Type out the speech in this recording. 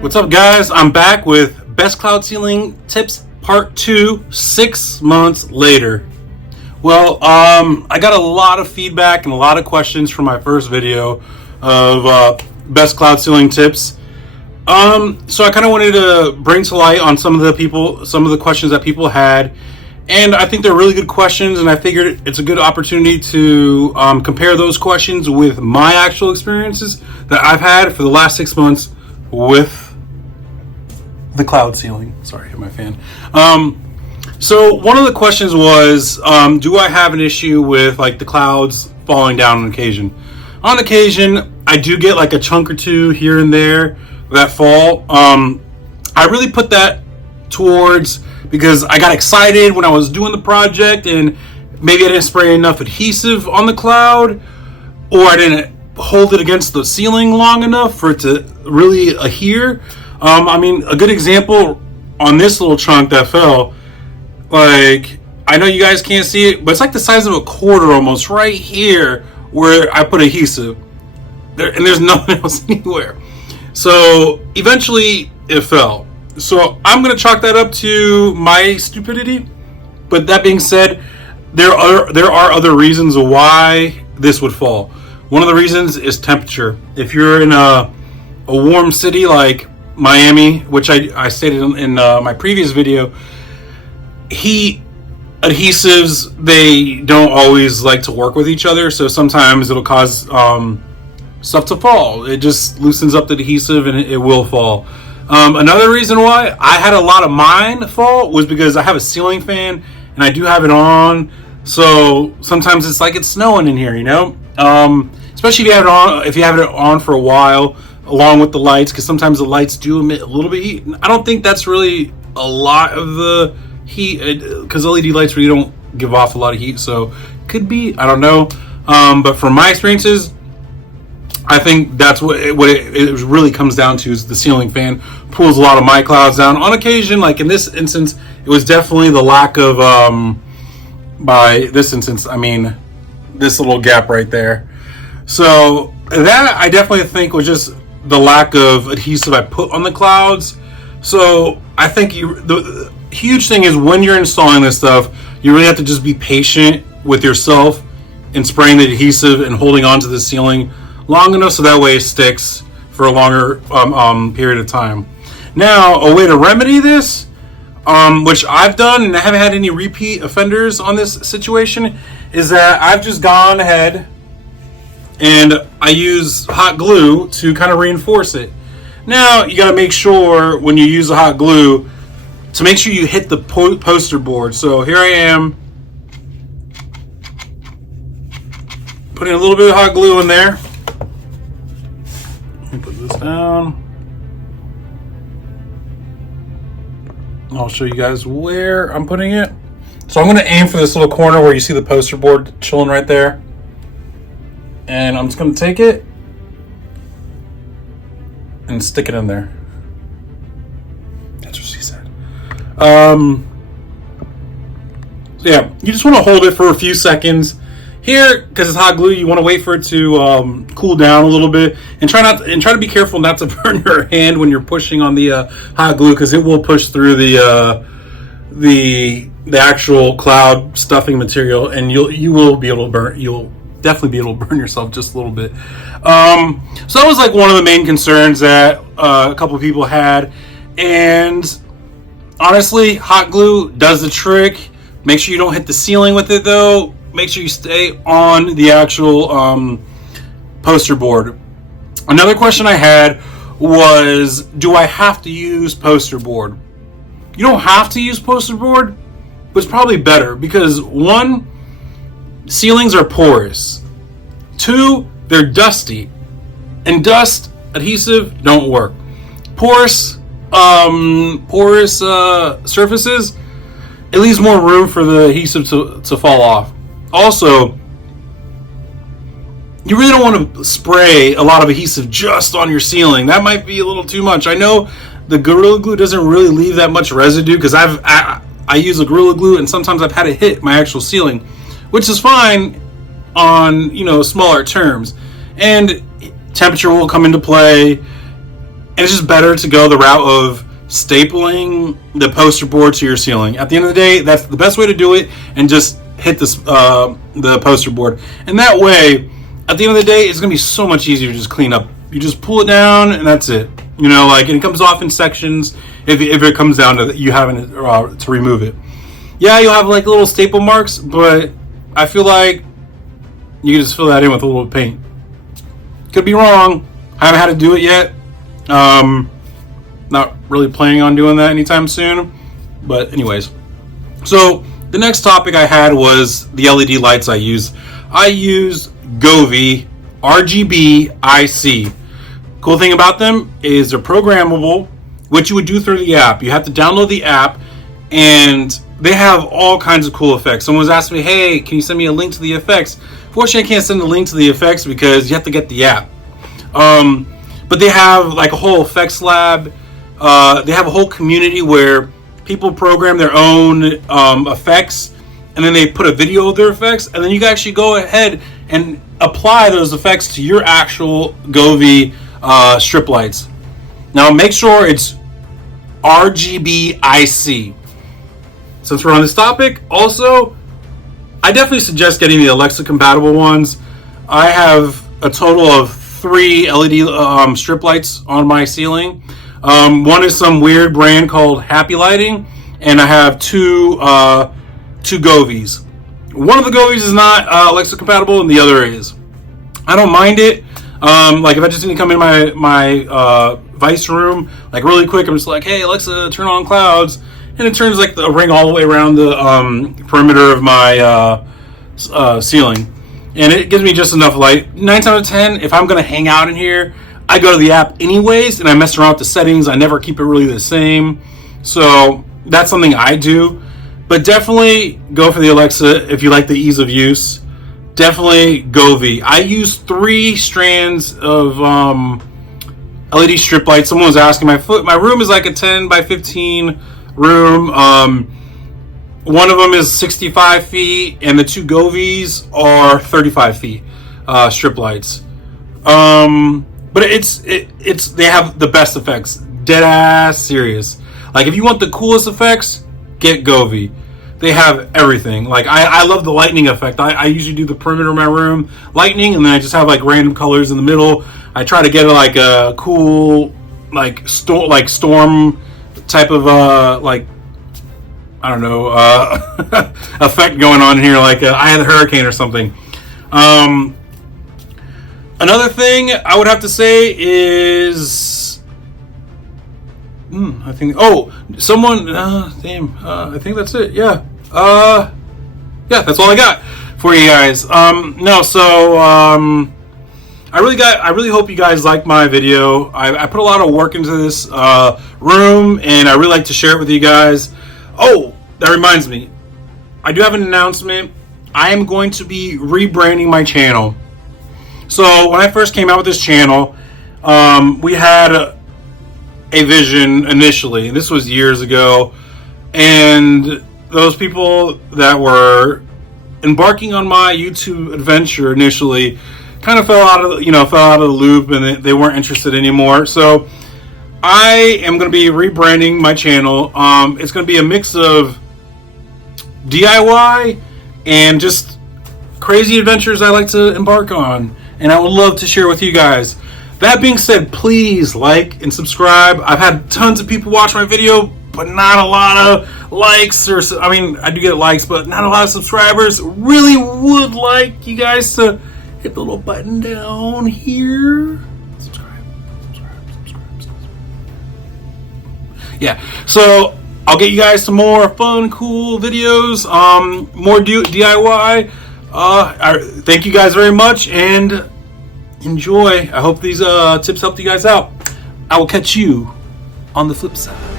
What's up, guys? I'm back with Best Cloud Sealing Tips Part 2, 6 months later. Well, I got a lot of feedback and a lot of questions from my first video of Best Cloud Sealing Tips. So I kind of wanted to bring to light on some of the questions that people had. And I think they're really good questions, and I figured it's a good opportunity to compare those questions with my actual experiences that I've had for the last 6 months with the cloud sealing. Sorry, I hit my fan. So one of the questions was, do I have an issue with like the clouds falling down on occasion? On occasion, I do get like a chunk or two here and there that fall. I really put that towards because I got excited when I was doing the project, and maybe I didn't spray enough adhesive on the cloud, or I didn't hold it against the ceiling long enough for it to really adhere. I mean, a good example on this little chunk that fell, like, I know you guys can't see it, but it's like the size of a quarter almost right here where I put adhesive. And there's nothing else anywhere. So eventually it fell. So I'm going to chalk that up to my stupidity. But that being said, there are other reasons why this would fall. One of the reasons is temperature. If you're in a warm city like Miami, which I stated in my previous video, heat adhesives, they don't always like to work with each other, so sometimes it'll cause stuff to fall. It just loosens up the adhesive and it will fall. Another reason why I had a lot of mine fall was because I have a ceiling fan and I do have it on, so sometimes it's like it's snowing in here, you know. Especially if you have it on for a while, along with the lights, because sometimes the lights do emit a little bit of heat. I don't think that's really a lot of the heat, because LED lights really don't give off a lot of heat, so could be, I don't know. But from my experiences, I think that's what it really comes down to, is the ceiling fan pulls a lot of my clouds down. On occasion, like in this instance, it was definitely the lack of, by this instance, I mean this little gap right there. So that I definitely think was just the lack of adhesive I put on the clouds. So I think the huge thing is, when you're installing this stuff, you really have to just be patient with yourself in spraying the adhesive and holding on to the ceiling long enough so that way it sticks for a longer period of time. Now, a way to remedy this, which I've done and I haven't had any repeat offenders on this situation, is that I've just gone ahead and I use hot glue to kind of reinforce it. Now, you got to make sure when you use the hot glue to make sure you hit the poster board. So here I am, putting a little bit of hot glue in there. Let me put this down. I'll show you guys where I'm putting it. So I'm going to aim for this little corner where you see the poster board chilling right there. And I'm just going to take it and stick it in there. That's what she said. So yeah, you just want to hold it for a few seconds. Here, because it's hot glue, you want to wait for it to cool down a little bit, and try to be careful not to burn your hand when you're pushing on the hot glue, because it will push through the actual cloud stuffing material, and you will be able to burn. You'll definitely be able to burn yourself just a little bit. So that was like one of the main concerns that a couple of people had, and honestly, hot glue does the trick. Make sure you don't hit the ceiling with it though. Make sure you stay on the actual poster board. Another question I had was, do I have to use poster board? You don't have to use poster board, but it's probably better because, one, ceilings are porous. Two, they're dusty, and dust adhesive don't work. Porous surfaces, it leaves more room for the adhesive to fall off. Also, you really don't want to spray a lot of adhesive just on your ceiling. That might be a little too much. I know the Gorilla Glue doesn't really leave that much residue, because I use a Gorilla Glue, and sometimes I've had it hit my actual ceiling, which is fine on, you know, smaller terms. And temperature will come into play, and it's just better to go the route of stapling the poster board to your ceiling. At the end of the day, that's the best way to do it, and just hit this the poster board. And that way, at the end of the day, it's going to be so much easier to just clean up. You just pull it down, and that's it. You know, like, and it comes off in sections if it comes down to you having to remove it. Yeah, you'll have like little staple marks, but I feel like you can just fill that in with a little paint. Could be wrong. I haven't had to do it yet. Not really planning on doing that anytime soon. But anyways, so the next topic I had was the LED lights I use. I use Govee RGB IC. Cool thing about them is they're programmable, which you would do through the app. You have to download the app, and they have all kinds of cool effects. Someone was asking me, hey, can you send me a link to the effects? Fortunately, I can't send a link to the effects because you have to get the app. But they have like a whole effects lab. They have a whole community where people program their own effects, and then they put a video of their effects, and then you can actually go ahead and apply those effects to your actual Govee strip lights. Now make sure it's RGB IC. Since we're on this topic, also, I definitely suggest getting the Alexa compatible ones. I have a total of 3 LED strip lights on my ceiling. One is some weird brand called Happy Lighting, and I have two Govees. One of the Govees is not Alexa compatible, and the other is. I don't mind it. Like if I just need to come in my Vice room, like really quick, I'm just like, hey Alexa, turn on clouds, and it turns like the ring all the way around the perimeter of my ceiling, and it gives me just enough light. 9 times out of 10, if I'm gonna hang out in here, I go to the app anyways, and I mess around with the settings. I never keep it really the same, so that's something I do. But definitely go for the Alexa if you like the ease of use. Definitely Govee. I use 3 strands of LED strip lights. Someone was asking, my room is like a 10 by 15 room. One of them is 65 feet, and the 2 Govees are 35 feet strip lights. But they have the best effects. Dead ass serious. Like if you want the coolest effects, get Govee. They have everything. Like I love the lightning effect. I usually do the perimeter of my room lightning, and then I just have like random colors in the middle. I try to get like a cool storm type of like, I don't know, effect going on here, like Eye of the Hurricane or something. Another thing I would have to say is, I think, someone, I think that's it. Yeah, that's all I got for you guys. I really hope you guys like my video. I put a lot of work into this room, and I really like to share it with you guys. Oh, that reminds me, I do have an announcement. I am going to be rebranding my channel. So when I first came out with this channel, we had a vision initially, and this was years ago, and those people that were embarking on my YouTube adventure initially kind of fell out of the loop, and they weren't interested anymore. So I am going to be rebranding my channel. It's going to be a mix of DIY and just crazy adventures I like to embark on, and I would love to share with you guys. That being said, please like and subscribe. I've had tons of people watch my video, but not a lot of likes, I do get likes, but not a lot of subscribers. Really would like you guys to hit the little button down here. Subscribe. Yeah, so I'll get you guys some more fun, cool videos, more DIY. Thank you guys very much, and enjoy. I hope these tips helped you guys out. I will catch you on the flip side.